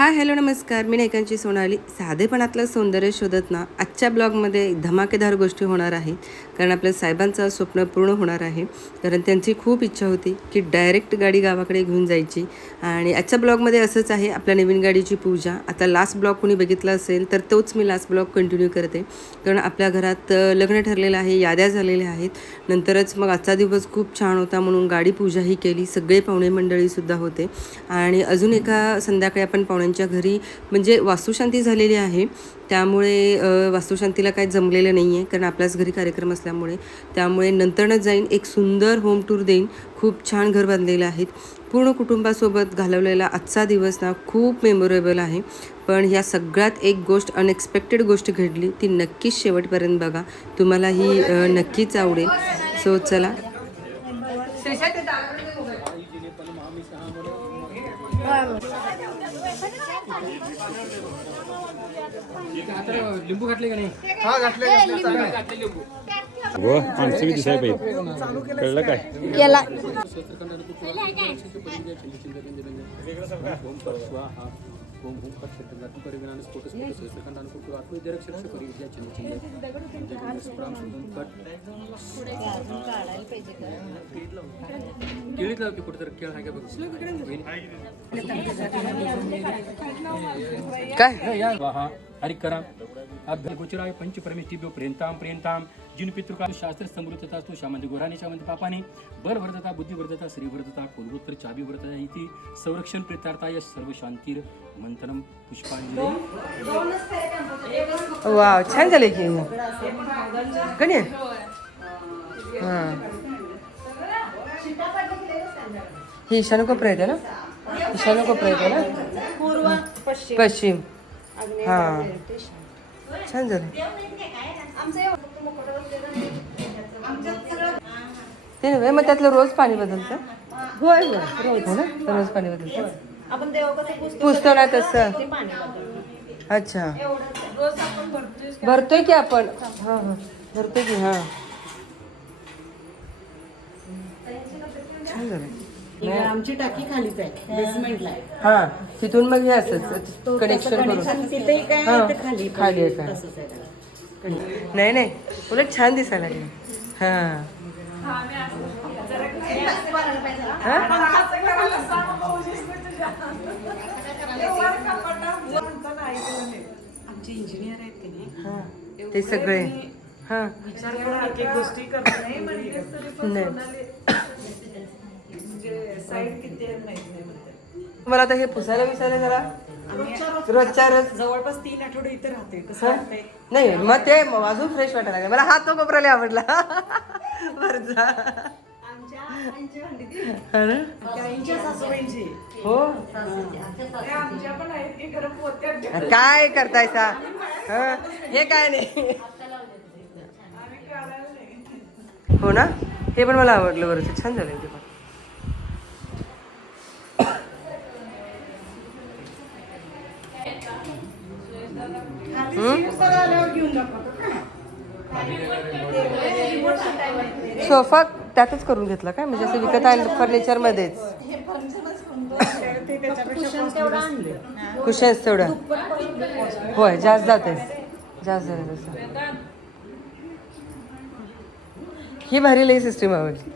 Hi hello नमस्कार, मी नेकांची सोनाली. साधेपणातलं सौंदर्य शोधत ना आजच्या ब्लॉगमध्ये धमाकेदार गोष्टी होणार आहेत. कारण आपल्या साहेबांचं स्वप्न पूर्ण होणार आहे. कारण त्यांची खूप इच्छा होती की डायरेक्ट गाडी गावाकडे घेऊन जायची. आणि आजच्या ब्लॉगमध्ये असंच आहे, आपल्या नवीन गाडीची पूजा. आता लास्ट ब्लॉग कोणी बघितला असेल तर तोच मी लास्ट ब्लॉग कंटिन्यू करते. कारण आपल्या घरात लग्न ठरलेलं आहे, याद्या झालेल्या आहेत. नंतरच मग आजचा दिवस खूप छान होता म्हणून गाडी पूजाही केली. सगळे पाहुणे मंडळीसुद्धा होते. आणि अजून एका संध्याकाळी आपण पाहुण्यांच्या घरी म्हणजे वास्तुशांती झालेली आहे. त्यामुळे वास्तुशांतीला काही जमलेलं नाही आहे, कारण आपल्याच घरी कार्यक्रम असल्यामुळे. त्यामुळे नंतरच जाईन, एक सुंदर होम टूर देईन. खूप छान घर बांधलेलं आहे. पूर्ण कुटुंबासोबत घालवलेला आजचा दिवस ना खूप मेमोरेबल आहे. पण ह्या सगळ्यात एक गोष्ट, अनएक्सपेक्टेड गोष्ट घडली. ती नक्कीच शेवटपर्यंत बघा, तुम्हाला ही नक्कीच आवडेल. सो चला. लिंबू घातले का नाही? हा घातले लिंबू. हो माणसं बी दिसाय पाहिजे. कळलं काय? याला काय हरिकरा गोचराय पंचपरमेष्टिभ्यो प्रेंताम प्रेंताम जिन पितृका शास्त्र समृद्धता तो शामंत गोराने शामंत पापाने बल वर्धता बुद्धी वर्धता श्री वर्धता कुलगोत्र चाबी वर्धता इति संरक्षण प्रेतार्था या सर्व शांतीर मंत्रम पुष्पांजली. वाव, छान झाले की कणी. हां, ही ईशान्य कोपरा येते ना? ईशान्य कोपरा येते ना? पश्चिम. हां, छान झालं. ते नव्हे, मग त्यातलं रोज पाणी बदलतं? होय होय रोज हो ना, रोज पाणी बदलतं. आपण देव कसं पुसतो ना तसं. पाणी बदलतो. अच्छा, भरतोय की आपण. हां हां, भरतोय की. हां, छान झालं. आमची टाकी खालीच आहे, बेसमेंटला आहे. हां, तिथून मग हे असंच कनेक्शन करून. तिथेही काय हां, ते खाली खाली आहे का? तसंच आहे त्याला. नाही नाही, उलट छान दिसायला लागले. हां आमचे इंजिनियर आहेत की नाही, हां, ते सगळे. हां, विचार करून एक एक गोष्टी करत नाही म्हणजे साईड किती आहे माहित नाही म्हणते. मला आता हे पुसायला विसायला जरा रोजच्या रोज जवळपास 3 आठवडे इथे राहते. कसं हां? वाटतंय? नाही, मग ते अजून फ्रेश वाटायला लागलं मला. हात तो कोपरा लय आवडला. वरचा. आमच्या आईची भांडी ती. हा ना? आमच्या आईच्या सासूबाईंची. हो, ते आमच्या पण आहेत की गरम पोत्यात. काय करतायसा? हं, हे काय नाही. हो ना, हे पण मला आवडलं. वरचं छान झालं ते पण. सोफा त्यातच करून घेतला काय, म्हणजे असं विकत आणलं फर्निचर मध्येच? कुशन्स तेवढं. होय, जास्त जाते, जास्त झालं तसं. ही भारी लई सिस्टीम आवडली.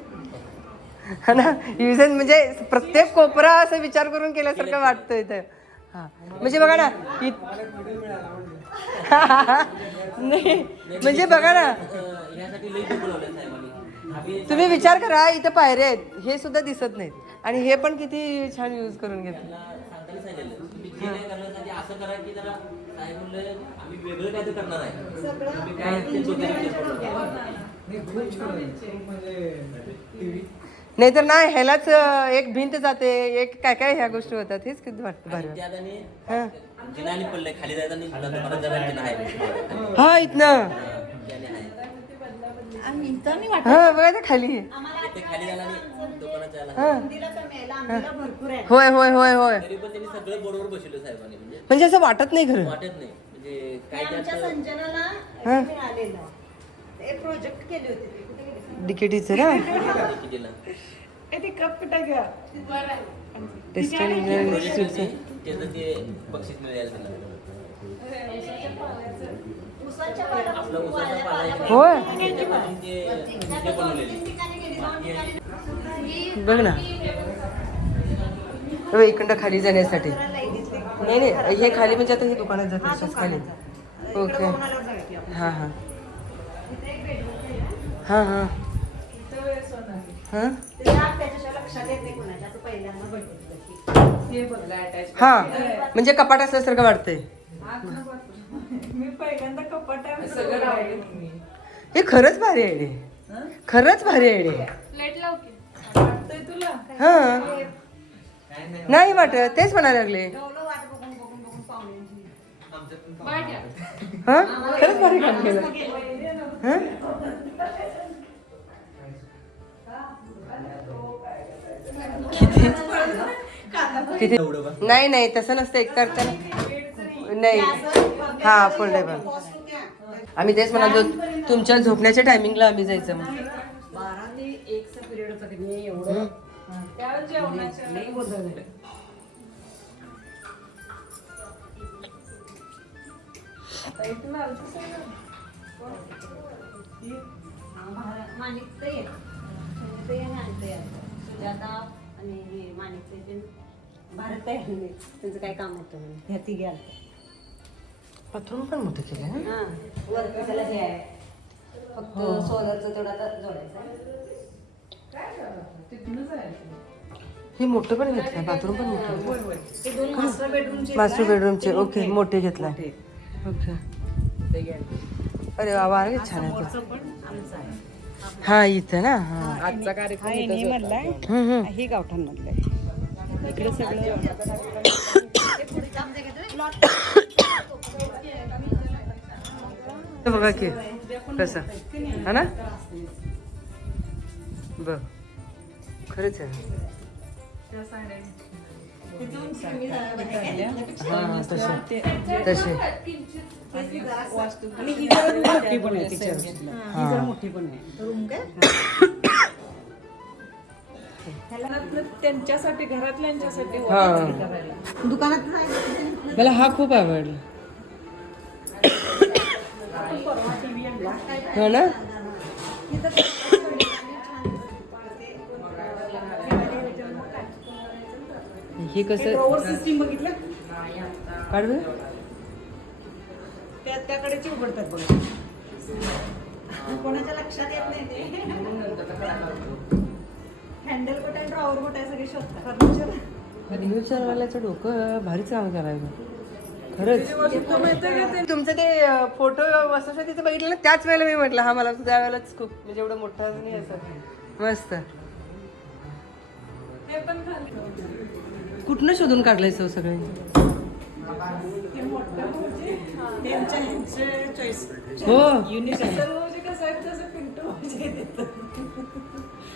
हा ना, युजन म्हणजे प्रत्येक कोपरा असं विचार करून केल्यासारखं वाटतं इथं. हां, म्हणजे बघा ना, नाही म्हणजे बघा ना, तुम्ही विचार करा, इथं पायऱ्या आहेत, हे सुद्धा दिसत नाहीत. आणि हे पण किती छान यूज करून घेतलं. नाही तर नाही, ह्यालाच एक भिंत जाते, एक काय काय ह्या गोष्टी होतात. हेच किती वाटतं भारी. हां हां, इथनं हां बघा ते खाली. होय होय होय होय, म्हणजे असं वाटत नाही खरं. आमच्या संजनाला हां, मिळालेलं ते प्रोजेक्ट केले होते. डिकेटीचं ना. ते कप कुठे घ्या टेक्स्टाईल इंजिनिअरिंग इन्स्टिट्यूटचं. त्याचं ते बक्षीस मिळालं त्याला. आपलं उसाचा पाला आहे. होय त्याच्यापासून ते बनवलेले. बघ ना इकडं खाली जाण्यासाठी नाही नाही हे खाली म्हणजे आता हे दुकानात जात असतात खाली ओके हां हां हां हां हां हां म्हणजे कपाट असल्यासारखं वाटतंय मी पहिल्यांदा कपाट सगळं हे खरंच भारी आहे रे खरंच भारी आहे रे वाटतंय तुला हां नाही वाटत तेच म्हणायला लागले हां खरंच भारी काम केलं हां किती नाही नाही तसं नसतं एक करताना नाही हां फोल्डेबल आम्ही तेच म्हणालो तुमच्या झोपण्याच्या टायमिंगला आम्ही जायचं मग 12 ते 1 पिरियड होता की नाही एवढं त्यावेळेस जेवणाच्या नाही बदललं. इथून आलतं सगळं. माणिकताई आहे. सुजाताई आणि अनिताई आहे. सुजाता आणि हे माणिकताई ते भारताई आहे. त्यांचं काय काम होतं म्हणे ह्या तिघे आलत्या. बाथरूम पण मोठं केलं ना हां वरती त्याला हे आहे फक्त सोलरचं तेवढं आता जोडायचं आहे. हे मोठं पण घेतलं बाथरूम पण मोठं ते 2 मास्टर बेडरूमचे मास्टर बेडरूमचे ओके मोठे घेतलाय ओके अरे वा अरे छान आहे ते. पण आमचं आहे. हा इथं ना हा आजचा कार्यक्रम मधलाय हे गावठाण मधलाय इकडे सगळं हे बघा की कसं हा ना बघ खरंच आहे हा तसे तसे आणि ही जरा मोठी पण आहे तिच्या ही जरा मोठी पण आहे रूम काय त्यांच्यासाठी घरातल्यांच्यासाठी हा दुकानात मला हा खूप आवडला हो ना हे कसं ड्रॉवर सिस्टीम बघितलं काढ बरं. त्याकडेच उघडतात बघा कोणाच्या लक्षात येत नाही ते हँडल कुठे आहे ड्रॉवर कुठे आहे सगळे शोधतात फर्निचर फर्निचरवाल्याचं डोकं भारीच काम करायचं खरंच तुमचं ते फोटो वस्तूच्या तिथे बघितलं ना त्याच वेळेला मी म्हटलं हा मला त्यावेळेलाच खूप म्हणजे एवढं मोठं नाही असं मस्त कुठनं शोधून काढलायचं सगळे हो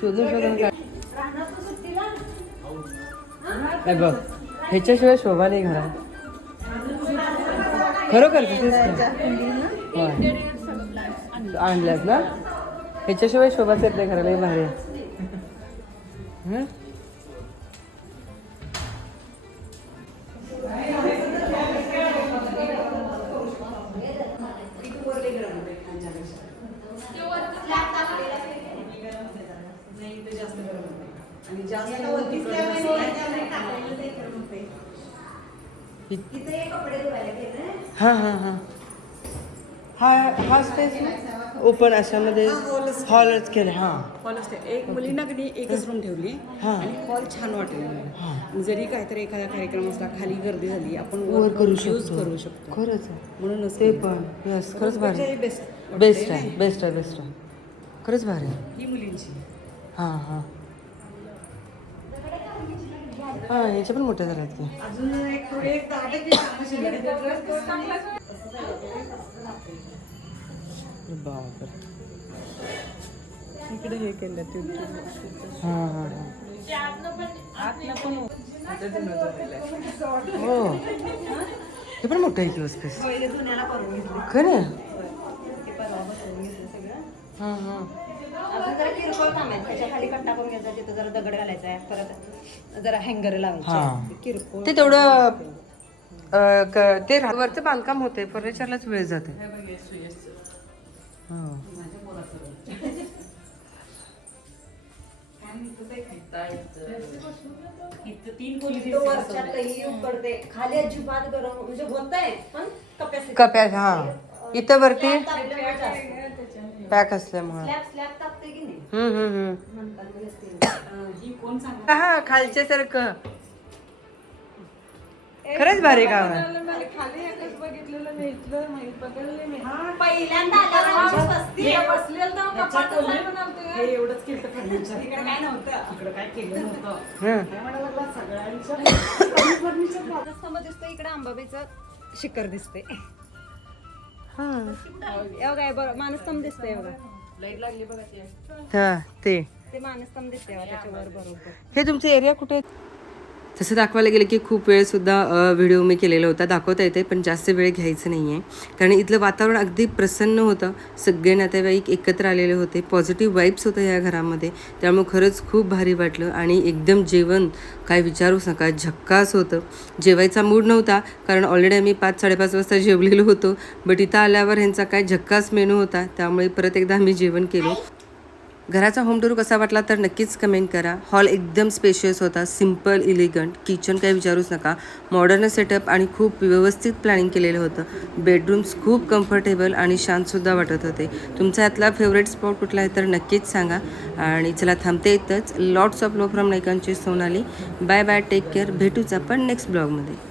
शोधून शोधून काढ बघ ह्याच्याशिवाय शोभा नाही घरात खरोखर आणल्यात ना ह्याच्याशिवाय शोभाच येत नाही घराला भारी हा हा हा हा हा स्पेस ओपन अशामध्ये हॉलच केलं हा एक मुलींना कधी एकच रूम ठेवली आणि हॉल छान वाटेल मला. जरी काहीतरी एखादा कार्यक्रम असला खाली गर्दी झाली आपण वर करू यूज करू शकतो खरंच आहे म्हणूनच ते पण यस खरंच भारी बेस्ट बेस्ट आहे बेस्ट आहे बेस्ट आहे खरंच भारी आहे ही मुलींची हां हां हां ह्याच्या पण मोठ्या झाल्यात की अजून एक थोडी एक 10 टक्के कामं शिल्लक आहेत. बापरे इकडे हे केलं ते हां हां हो हे पण मोठं आहे की स्पेस खरं हां हां जरा किरकोळ काम आहे. त्याच्या खाली कट्टा करून घ्यायचा, तिथं जरा दगड घालायचा आहे, परत जरा हँगर लावायचे किरकोळ. ते तेवढं ते वरचं बांधकाम होते, फर्निचरलाच वेळ जाते. हो. इथं वर्षातही उकडते, खाली अजिबात गरम म्हणजे होतंय पण कपॅसिटी कप्यात हा इथं वरती पॅक असल्यामुळे स्लॅब टाकते की नाही हा खालच्या सारखं खरंच भारी काम आहे. खाली एकच बघितलेलं मी इथलं माहित बदलले मी पहिल्यांदा आल्यावर हे बसलेलं ना कपाटच आहे म्हणालते. हे एवढंच केलं फर्निचर तिकडे काय नव्हतं. इकडं काय केलं नव्हतं हं. काय म्हणायला लागला सगळ्यांच्या फर्निचर समज दिसतं इकडे आंबाबाईचं शिखर दिसते. हा. एवढं काय बरं मानस्तंभ दिसतंय एवढं. हा, ते मानस्तंभ दिसते त्याच्यावर बरोबर. हे तुमचं एरिया कुठे आहे? तसं दाखवायला गेलं की खूप वेळसुद्धा व्हिडिओ मी केलेला होता, दाखवता येते, पण जास्त वेळ घ्यायचं नाही आहे. कारण इथलं वातावरण अगदी प्रसन्न होतं. सगळे नातेवाईक एकत्र आलेले होते, पॉझिटिव्ह वाईब्स होतं या घरामध्ये. त्यामुळे खरंच खूप भारी वाटलं. आणि एकदम जेवण काय विचारूच नका, झक्कास होतं. जेवायचा मूड नव्हता कारण ऑलरेडी आम्ही 5-5:30 वाजता जेवलेलो होतो. बट इथं आल्यावर ह्यांचा काय झक्कास मेनू होता, त्यामुळे परत एकदा आम्ही जेवण केलो. घराचा होम टूर कसा वाटला तर नक्कीच कमेंट करा. हॉल एकदम स्पेशियस होता, सिम्पल इलिगंट. किचन काही विचारूच नका, मॉडर्न सेटअप आणि खूप व्यवस्थित प्लॅनिंग केलेलं होतं. बेडरूम्स खूप कम्फर्टेबल आणि शांतसुद्धा वाटत होते. तुमचा यातला फेवरेट स्पॉट कुठला आहे तर नक्कीच सांगा. आणि चला थांबते इथंच. लॉट्स ऑफ लव फ्रॉम नायकांची Sonali. Bye bye, take care. भेटूच आपण नेक्स्ट ब्लॉगमध्ये.